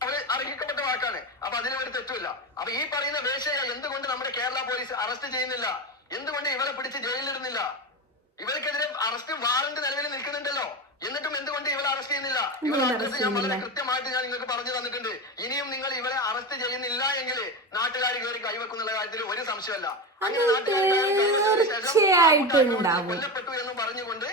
അവർ അർഹിക്കപ്പെട്ട വാക്കാണ്. അപ്പൊ അതിന് ഒരു തെറ്റുമില്ല. അപ്പൊ ഈ പറയുന്ന വേശ്യയെ എന്തുകൊണ്ട് നമ്മുടെ കേരള പോലീസ് അറസ്റ്റ് ചെയ്യുന്നില്ല? എന്തുകൊണ്ട് ഇവരെ പിടിച്ച് ജയിലിലിടുന്നില്ല? ഇവർക്കെതിരെ അറസ്റ്റ് വാറണ്ട് നിലവിൽ നിൽക്കുന്നുണ്ടല്ലോ. എന്നിട്ടും എന്തുകൊണ്ട് ഇവരെ അറസ്റ്റ് ചെയ്യുന്നില്ല? ഇവരെ അഡ്രസ് ഞാൻ വളരെ കൃത്യമായിട്ട് ഞാൻ നിങ്ങൾക്ക് പറഞ്ഞു തന്നിട്ടുണ്ട്. ഇനിയും നിങ്ങൾ ഇവരെ അറസ്റ്റ് ചെയ്യുന്നില്ല എങ്കിൽ നാട്ടുകാർ കയറി കൈവെക്കുന്നുള്ള കാര്യത്തിൽ ഒരു സംശയമല്ല. അങ്ങനെ നാട്ടുകാർ. കൊല്ലപ്പെട്ടു എന്ന് പറഞ്ഞുകൊണ്ട്.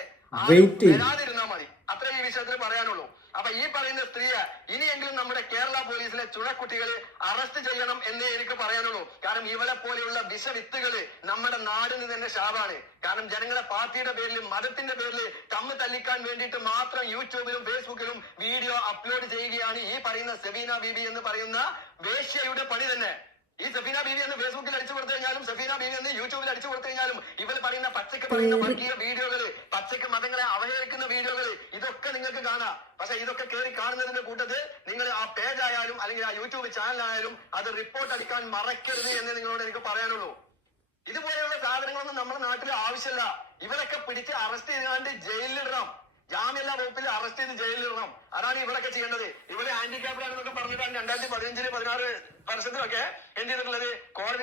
വരാതിരുന്നാ മതി. അത്രേ ഈ വിഷയത്തിൽ പറയാനുള്ളൂ. അപ്പൊ ഈ പറയുന്ന സ്ത്രീയെ ഇനിയെങ്കിലും നമ്മുടെ കേരള പോലീസിലെ ചുണക്കുട്ടികളെ അറസ്റ്റ് ചെയ്യണം എന്നേ എനിക്ക് പറയാനുള്ളൂ. കാരണം ഇവരെ പോലെയുള്ള വിഷവിത്തുകൾ നമ്മുടെ നാടിന് തന്നെ ശാപാണ്. കാരണം ജനങ്ങളെ പാർട്ടിയുടെ പേരിൽ മതത്തിന്റെ പേരിൽ കമ്മ് തല്ലിക്കാൻ വേണ്ടിയിട്ട് മാത്രം യൂട്യൂബിലും ഫേസ്ബുക്കിലും വീഡിയോ അപ്ലോഡ് ചെയ്യുകയാണ് ഈ പറയുന്ന സെബീന ബീബി എന്ന് പറയുന്ന വേശ്യയുടെ പണി തന്നെ. ഈ സഫീന ബീവി എന്ന് ഫേസ്ബുക്കിൽ അടിച്ചു കൊടുത്തു കഴിഞ്ഞാലും സഫീന ബീവി എന്ന് യൂട്യൂബിൽ അടിച്ചു കൊടുത്തു കഴിഞ്ഞാലും ഇവർ പറയുന്ന പച്ചക്ക് പറയുന്ന വർഗീയ വീഡിയോകൾ പച്ചക്ക് മതങ്ങളെ അവഹേളിക്കുന്ന വീഡിയോകൾ ഇതൊക്കെ നിങ്ങൾക്ക് കാണാം. പക്ഷെ ഇതൊക്കെ കയറി കാണുന്നതിന്റെ കൂട്ടത്തിൽ നിങ്ങൾ ആ പേജ് ആയാലും അല്ലെങ്കിൽ ആ യൂട്യൂബ് ചാനലായാലും അത് റിപ്പോർട്ട് അടിക്കാൻ മറക്കരുത് എന്ന് നിങ്ങളോട് എനിക്ക് പറയാനുള്ളൂ. ഇതുപോലെയുള്ള സാധനങ്ങളൊന്നും നമ്മുടെ നാട്ടിൽ ആവശ്യമില്ല. ഇവരൊക്കെ പിടിച്ച് അറസ്റ്റ് ചെയ്താണ്ട് ജയിലിലിടണം. ജാമ്യല്ലാ വകുപ്പിൽ അറസ്റ്റ് ചെയ്ത് ജയിലിലിടണം. അതാണ് ഇവരൊക്കെ ചെയ്യേണ്ടത്. ഇവരെ ഹാൻഡിക്യാപ്ഡ് ആണെന്നൊക്കെ പറഞ്ഞിട്ടാണ് രണ്ടായിരത്തി പതിനഞ്ചിൽ പതിനാറ് വർഷത്തിലൊക്കെ എന്ത് ചെയ്തിട്ടുള്ളത്?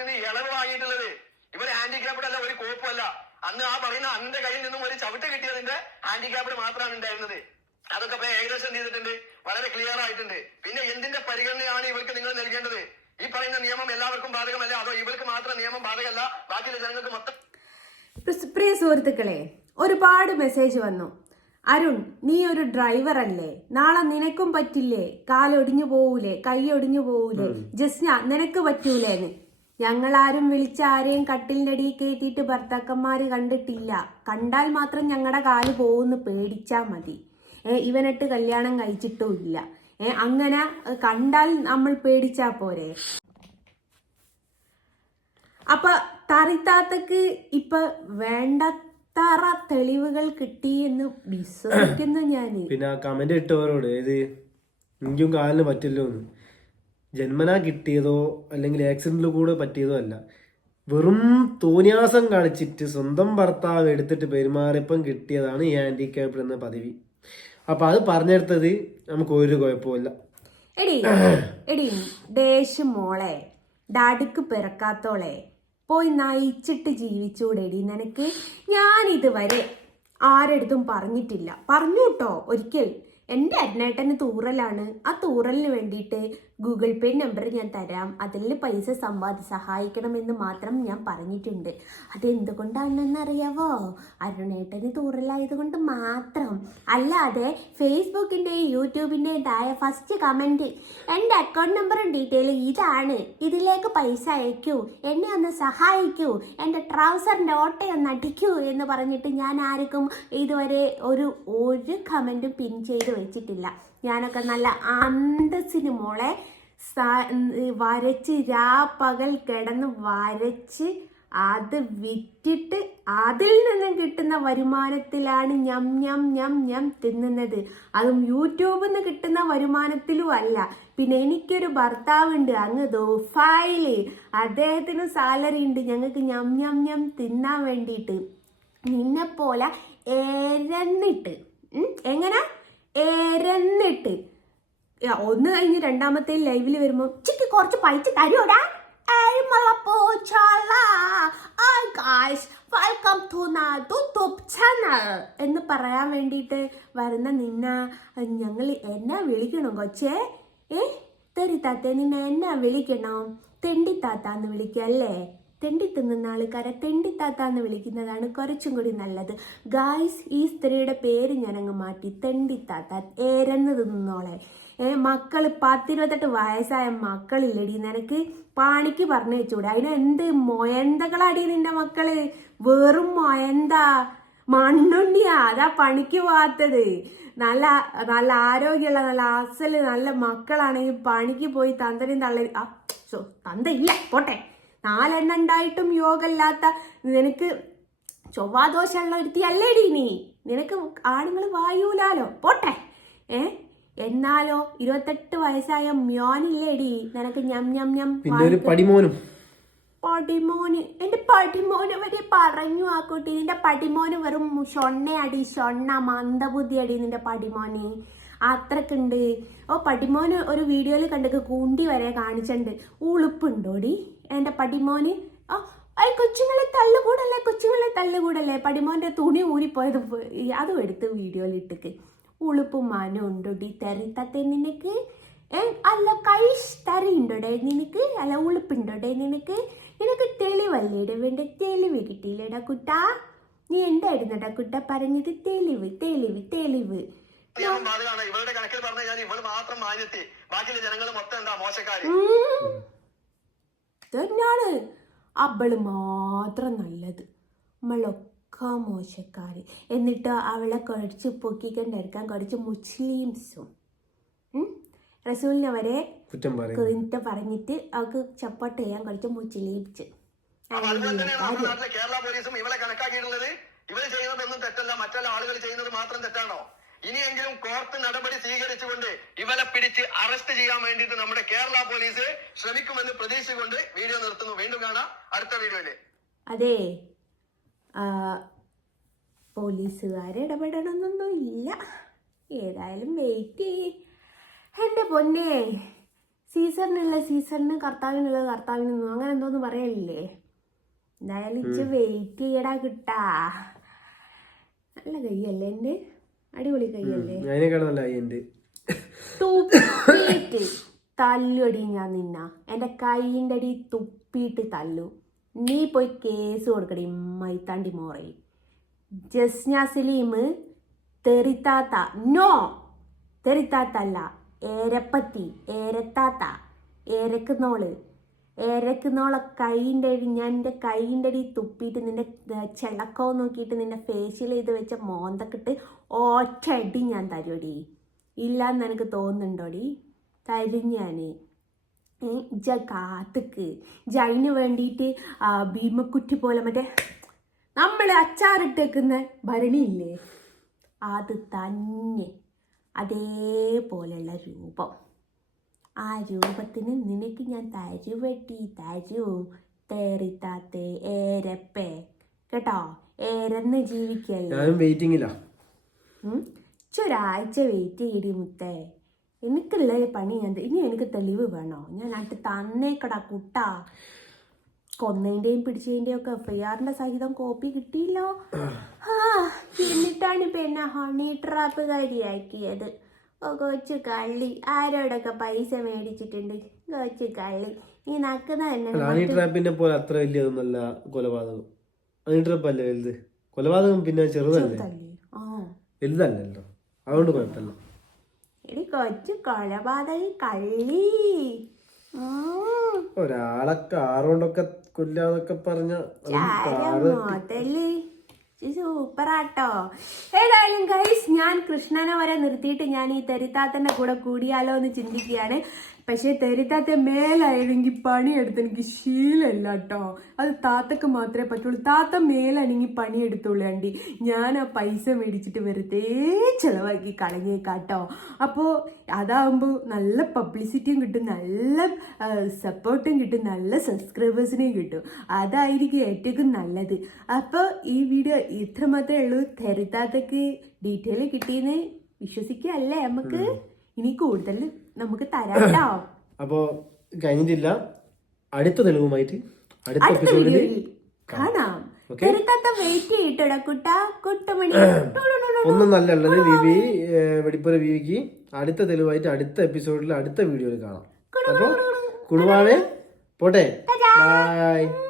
നിന്ന് ഇളവ് വാങ്ങിയിട്ടുള്ളത്. ഇവരെ ഹാൻഡിക്യാപ്ഡ് അല്ല ഒരു കോപ്പല്ല അന്ന് ആ പറയുന്ന അന്നിന്റെ കയ്യിൽ നിന്നും ഒരു ചവിട്ട് കിട്ടിയതിന്റെ ഹാൻഡിക്യാപ്ഡ് മാത്രമാണ് ഉണ്ടായിരുന്നത്. അതൊക്കെ ഇപ്പൊ ഏകദേശം ചെയ്തിട്ടുണ്ട്? വളരെ ക്ലിയർ ആയിട്ടുണ്ട്. പിന്നെ എന്തിന്റെ പരിഗണനയാണ് ഇവർക്ക് നിങ്ങൾ നൽകേണ്ടത്? ഈ പറയുന്ന നിയമം എല്ലാവർക്കും ബാധകമല്ല? അതോ ഇവർക്ക് മാത്രം നിയമം ബാധകമല്ല? ബാക്കിയുള്ള ജനങ്ങൾക്ക് മൊത്തം പ്രിയ- സുഹൃത്തുക്കളെ ഒരുപാട് മെസ്സേജ് വന്നു. അരുൺ നീ ഒരു ഡ്രൈവർ അല്ലേ? നാളെ നിനക്കും പറ്റില്ലേ? കാലൊടിഞ്ഞു പോവൂലേ? കൈ ഒടിഞ്ഞു പോവൂലേ? ജസ്ന നിനക്ക് പറ്റൂലേന്ന്? ഞങ്ങളാരും വിളിച്ച ആരെയും കട്ടിലിന്റെ അടിയിൽ കയറ്റിയിട്ട് ഭർത്താക്കന്മാര് കണ്ടിട്ടില്ല. കണ്ടാൽ മാത്രം ഞങ്ങളുടെ കാൽ പോകുന്ന പേടിച്ചാ മതി. ഇവനിട്ട് കല്യാണം കഴിച്ചിട്ടും ഇല്ല. അങ്ങനെ കണ്ടാൽ നമ്മൾ പേടിച്ചാ പോരെ? അപ്പൊ തറിത്താത്തക്ക് ഇപ്പൊ വേണ്ടത്തറ തെളിവുകൾ കിട്ടി എന്ന് വിശ്വസിക്കുന്നു ഞാൻ പിന്നെ കമന്റ് ഇട്ടവരോട് ഏത്? എനിക്കും കാലിന് പറ്റില്ലോ എന്ന് ജന്മനാ കിട്ടിയതോ അല്ലെങ്കിൽ ആക്സിഡന്റിൽ കൂടെ പറ്റിയതോ അല്ല. വെറും തോന്നിയാസം കളിച്ചിട്ട് സ്വന്തം ഭർത്താവ് എടുത്തിട്ട് പെരുമാറിയപ്പം കിട്ടിയതാണ് ഈ ഹാൻഡിക്യാപ്ഡ് എന്ന പദവി. അപ്പൊ അത് പറഞ്ഞെടുത്തത് നമുക്ക് ഒരു കുഴപ്പമില്ല എടി *clears throat* എടി ദേശ് മോളെ. ഡാഡിക്ക് പിറക്കാത്തോളെ. പോയി നയിച്ചിട്ട് ജീവിച്ചൂടെടി നിനക്ക്. ഞാൻ ഇതുവരെ ആരെടുത്തും പറഞ്ഞിട്ടില്ല. പറഞ്ഞു കേട്ടോ ഒരിക്കൽ. എന്റെ അന്നേട്ടന് തൂറലാണ്. ആ തൂറലിന് വേണ്ടിയിട്ട് ഗൂഗിൾ പേ നമ്പർ ഞാൻ തരാം. അതിൽ പൈസ സമ്പാദി സഹായിക്കണമെന്ന് മാത്രം ഞാൻ പറഞ്ഞിട്ടുണ്ട്. അതെന്തുകൊണ്ടാണെന്ന് അറിയാവോ അരുണേട്ടന് തൂറലായതുകൊണ്ട് മാത്രം. അല്ലാതെ ഫേസ്ബുക്കിന്റെയും യൂട്യൂബിന്റെതായ ഫസ്റ്റ് കമന്റ് എന്റെ അക്കൗണ്ട് നമ്പറും ഡീറ്റെയിലും ഇതാണ്. ഇതിലേക്ക് പൈസ അയക്കൂ. എന്നെ ഒന്ന് സഹായിക്കൂ. എന്റെ ട്രൗസറിന്റെ ഓട്ടയൊന്ന് അടിക്കൂ. എന്ന് പറഞ്ഞിട്ട് ഞാൻ ആർക്കും ഇതുവരെ ഒരു ഒരു കമന്റും പിൻ ചെയ്ത് വെച്ചിട്ടില്ല. ഞാനൊക്കെ നല്ല അന്തസ്സിന് മോളെ വരച്ച് രാ പകൽ കിടന്ന് വരച്ച് അത് വിറ്റിട്ട് അതിൽ നിന്നും കിട്ടുന്ന വരുമാനത്തിലാണ് ഞം ഞം ഞം ഞം തിന്നുന്നത്. അതും യൂട്യൂബിൽ നിന്ന് കിട്ടുന്ന വരുമാനത്തിലും അല്ല. പിന്നെ എനിക്കൊരു ഭർത്താവുണ്ട് അങ്ങ് ദോഫായിൽ. അദ്ദേഹത്തിന് സാലറി ഉണ്ട് ഞങ്ങൾക്ക് ഞം ഞം ഞം തിന്നാൻ വേണ്ടിയിട്ട്. നിന്നെപ്പോലെ എരന്നിട്ട്. എങ്ങനെ? എരന്നിട്ട് ഒന്ന് കഴിഞ്ഞ് രണ്ടാമത്തെ ലൈവിൽ വരുമ്പോൾ ചിക്ക് കുറച്ച് പൈസ തരുമോടാ വെൽക്കം ടു ചാനൽ എന്ന് പറയാൻ വേണ്ടിയിട്ട് വരുന്ന നിന്ന ഞങ്ങൾ എന്നാ വിളിക്കണം കൊച്ചേ? ഏ തെരിത്താത്തെ നിന്നെ എന്നാ വിളിക്കണം? തെണ്ടിത്താത്താന്ന് വിളിക്കല്ലേ? തെണ്ടി തിന്നുന്ന ആൾക്കാരെ തെണ്ടിത്താത്താന്ന് വിളിക്കുന്നതാണ് കുറച്ചും കൂടി നല്ലത്. ഗായ്സ് ഈ സ്ത്രീയുടെ പേര് ഞാനങ്ങ് മാറ്റി. തെണ്ടിത്താത്ത ഏരന്ന് തിന്നോളെ. ഏ മക്കൾ പത്തിരുപത്തെട്ട് വയസ്സായ മക്കളില്ലടി. നിനക്ക് പാണിക്ക് പറഞ്ഞു വെച്ചൂടെ അതിന് എന്ത് മൊയന്തകളാടി നിന്റെ മക്കൾ? വെറും മൊയന്ത. മണ്ണുണ്ണിയാ. അതാ പണിക്ക് പോകാത്തത് നല്ല നല്ല ആരോഗ്യമുള്ള നല്ല അസൽ നല്ല മക്കളാണെങ്കിൽ പണിക്ക് പോയി തന്തനും തള്ളി ആ സോ തന്ത ഇല്ല പോട്ടെ. നാലെണ്ണം ഉണ്ടായിട്ടും യോഗമല്ലാത്ത നിനക്ക് ചൊവ്വാദോഷമുള്ള ഒരുത്തിയല്ലേടി നീ? നിനക്ക് ആണുങ്ങൾ വായൂലാലോ? പോട്ടെ. ഏ? എന്നാലോ ഇരുപത്തെട്ട് വയസ്സായ മ്യോനില്ലേടി? നിനക്ക് ഞം ഞം ഞം പടിമോനും. പടിമോന്. എന്റെ പടിമോന് വരെ പറഞ്ഞു ആ കുട്ടി. നിന്റെ പടിമോന് വെറും ഷൊണ്ണയടി. ഷൊണ്ണ മന്ദബുദ്ധിയടി നിന്റെ പടിമോന്. അത്രക്കുണ്ട്. ഓ പടിമോന് ഒരു വീഡിയോയിൽ കണ്ടൊക്കെ കൂണ്ടി വരെ കാണിച്ചിട്ടുണ്ട്. ഉളുപ്പുണ്ടോടി? എന്റെ പടിമോന്. ഓ ഐ കൊച്ചുങ്ങളെ തള്ളുകൂടല്ലേ കൊച്ചുങ്ങളെ തള്ളുകൂടല്ലേ? പടിമോന്റെ തുണി ഊരിപ്പോയത് അതും എടുത്ത് വീഡിയോയിൽ ഇട്ടിക്ക്. ഉളുപ്പും മാനും ഉണ്ടോടി? തെറിത്തത്തെ നിനക്ക് അല്ല കൈഷ് തറിയുണ്ടോടെ നിനക്ക്? അല്ല ഉളുപ്പുണ്ടോടെ നിനക്ക്? നിനക്ക് തെളിവല്ലേടെ വേണ്ട? തെളിവ് കിട്ടിയില്ലേടാ കുട്ടാ? നീ എന്തായിരുന്നടാ കുട്ട പറഞ്ഞത്? തെളിവ് തെളിവ് തെളിവ്. നിയമം ബാധകമാണ്. ഇവളുടെ കണക്കിൽ പറഞ്ഞ ഞാൻ ഇവൾ മാത്രം മാന്യത്തി. ബാക്കിയുള്ള ജനങ്ങൾ മൊത്തം എന്താ മോശക്കാര്. തന്നെയാണ് അവൾ മാത്രം നല്ലത്. നമ്മളൊക്കെ മോശക്കാര്. എന്നിട്ട് അവളെ കുറച്ച് പൊക്കിക്കൊണ്ടിരിക്കാൻ കുറച്ച് മുസ്ലിംസും. റസൂലിനവരെ റസൂലിനെ വരെ കുറ്റം പറയും. കുറിഞ്ഞിട്ട് പറഞ്ഞിട്ട് അവൾക്ക് ചപ്പാട്ട് ചെയ്യാൻ കുറച്ച് മുസ്ലിംസ്. കേരള പോലീസും ഇവളെ കണക്കാക്കിയിട്ടുള്ളത്. ഇവർ ചെയ്യുന്നതൊന്നും തെറ്റല്ല. മറ്റുള്ള ആളുകൾ ചെയ്യുന്നത് മാത്രം തെറ്റാണോ? ഇനിയെങ്കിലും കോർത്ത് നടപടി സ്വീകരിച്ചുകൊണ്ട് ഇവരെ പിടിച്ച് അറസ്റ്റ് ചെയ്യാൻ വേണ്ടിയിട്ട് നമ്മുടെ കേരള പോലീസ് ശ്രമിക്കുമെന്ന് പ്രതീക്ഷിച്ചുകൊണ്ട് വീഡിയോ നിർത്തുന്നു. വീണ്ടും കാണാം. അടുത്ത വീഡിയോയിൽ. അതെ. ആ, പോലീസുകാർ ഇടപെടണമെന്നൊന്നും ഇല്ല. ഏതായാലും വെയിറ്റ് ചെയ്യ്. എന്റെ പൊന്നെ സീസണിനുള്ള സീസണിന് കർത്താവിനുള്ള കർത്താവിനൊന്നും അങ്ങനെ എന്തോന്ന് പറയലില്ലേ എന്തായാലും ഇച്ച് വെയിറ്റ് ചെയ്യടാ കിട്ടാ. നല്ല കയ്യല്ലേ എന്റെ അടിപൊളി കൈയല്ലേ? അതിനേക്കാൾ നല്ല അയ്യന്റെ തുപ്പിയിട്ട് തല്ലുടി ഞാൻ നിന്ന. എന്റെ കൈയിന്റെ അടി തുപ്പിയിട്ട് തല്ലു. നീ പോയി കേസ് കൊടുക്കടി മൈത്താണ്ടി മോറി. ജസ്ന സലീം തെറിത്താത്ത നോ തെറിത്താത്തല്ല ഏരപ്പത്തി ഏരത്താത്ത ഏരക്കുന്നോൾ. ഏരക്കുന്നോളെ കൈയിന്റെ അടി ഞാൻ എന്റെ കൈയിന്റെ അടി തുപ്പിയിട്ട് നിന്റെ ചെള്ളക്കോ നോക്കിയിട്ട് നിന്റെ ഫേഷ്യൽ ചെയ്ത് വെച്ച മോന്തക്കിട്ട് ഒറ്റ അടി ഞാൻ തരുമടി ഇല്ലാന്ന് എനിക്ക് തോന്നുന്നുണ്ടോടി? തരും ഞാൻ ജ കാത്തുക്ക്. ജൈന് വേണ്ടിയിട്ട് ഭീമക്കുറ്റി പോലെ മറ്റേ നമ്മൾ അച്ചാറിട്ടേക്കുന്ന ഭരണിയില്ലേ? അത് തന്നെ. അതേപോലെയുള്ള രൂപം. ആ രൂപത്തിന് നിനക്ക് ഞാൻ തരുവെട്ടി തരും. തേറിത്താത്തേ ഏരപ്പേ. കേട്ടോ? ഏരന്ന് ജീവിക്കല്ലോ? ഉം. ഒരാഴ്ച വെയിറ്റ് ചെയ്യടി മുത്തേ. എനിക്കുള്ള പണി ഞാൻ ഇനി എനിക്ക് തെളിവ് വേണോ? ഞാൻ നാട്ടിൽ തന്നേക്കടാ കുട്ട. കൊന്നതിന്റെയും പിടിച്ചതിന്റെയും ഒക്കെ എഫ് ഐ ആറിന്റെ സഹിതം കോപ്പി കിട്ടിയില്ലോ. ആ. എന്നിട്ടാണ് ഇപ്പൊ എന്നെ ഹണി ട്രാപ്പുകാരിയാക്കിയത് ഓ കൊച്ചു കള്ളി. ആരോടൊക്കെ പൈസ മേടിച്ചിട്ടുണ്ട്? കൊച്ചു കള്ളി. നീ നക്കുന്ന തന്നെ റാണി ട്രാപ്പിനെ പോലെ അത്ര വലിയതൊന്നുമല്ല കൊലപാതകം. ഹണി ട്രാപ്പ് അല്ലേ വലുത്? കൊലപാതകം പിന്നെ ചെറുതല്ലേ? വലുതല്ലല്ലോ. അതുകൊണ്ട് കുഴപ്പമില്ല. എടി കൊച്ചു കൊലപാതകി കള്ളി. ഒരാളൊക്കെ ഒരാളെ കാറുകൊണ്ടൊക്കെ കൊല്ലാന്നൊക്കെ പറഞ്ഞ മോതൽ. സൂപ്പറാട്ടോ. ഏതായാലും ഗൈസ് ഞാൻ കൃഷ്ണനെ വരെ നിർത്തിയിട്ട് ഞാൻ ഈ തരിത്താത്തന്റെ കൂടെ കൂടിയാലോ എന്ന് ചിന്തിക്കുകയാണ്. പക്ഷേ തെരിത്താത്ത മേലായിരുന്നെങ്കിൽ പണിയെടുത്ത് എനിക്ക് ശീലമല്ല കേട്ടോ. അത് താത്തക്ക് മാത്രമേ പറ്റുള്ളൂ. താത്ത മേലാണെങ്കിൽ പണിയെടുത്തുള്ളൂ ആണ്ടി ഞാൻ ആ പൈസ മേടിച്ചിട്ട് വെറുതെ ചിലവാക്കി കളഞ്ഞേക്കാട്ടോ അപ്പോൾ അതാവുമ്പോൾ നല്ല പബ്ലിസിറ്റിയും കിട്ടും നല്ല സപ്പോർട്ടും കിട്ടും നല്ല സബ്സ്ക്രൈബേഴ്സിനെയും കിട്ടും. അതായിരിക്കും ഏറ്റവും നല്ലത്. അപ്പോൾ ഈ വീഡിയോ ഇത്ര മാത്രമേ ഉള്ളൂ. തരിത്താത്തക്ക് ഡീറ്റെയിൽ കിട്ടിയെന്ന് വിശ്വസിക്കുക അല്ലേ നമുക്ക് ഇനി കൂടുതൽ നമുക്ക് തരാട്ടോ. *coughs* അപ്പോ കഴിഞ്ഞിട്ടില്ല. അടുത്ത തെളിവുമായിട്ട് അടുത്ത എപ്പിസോഡിൽ കാണാം. വെയിറ്റ് കുട്ട. കുട്ടുമണി *coughs* ഒന്നും നല്ല ഉള്ളത് വിവി? വെടിപ്പുര വിവിക്ക് അടുത്ത തെളിവായിട്ട് അടുത്ത എപ്പിസോഡിൽ അടുത്ത വീഡിയോയിൽ കാണാം. അപ്പൊ കുണുവാവേ പോട്ടെ. ബൈ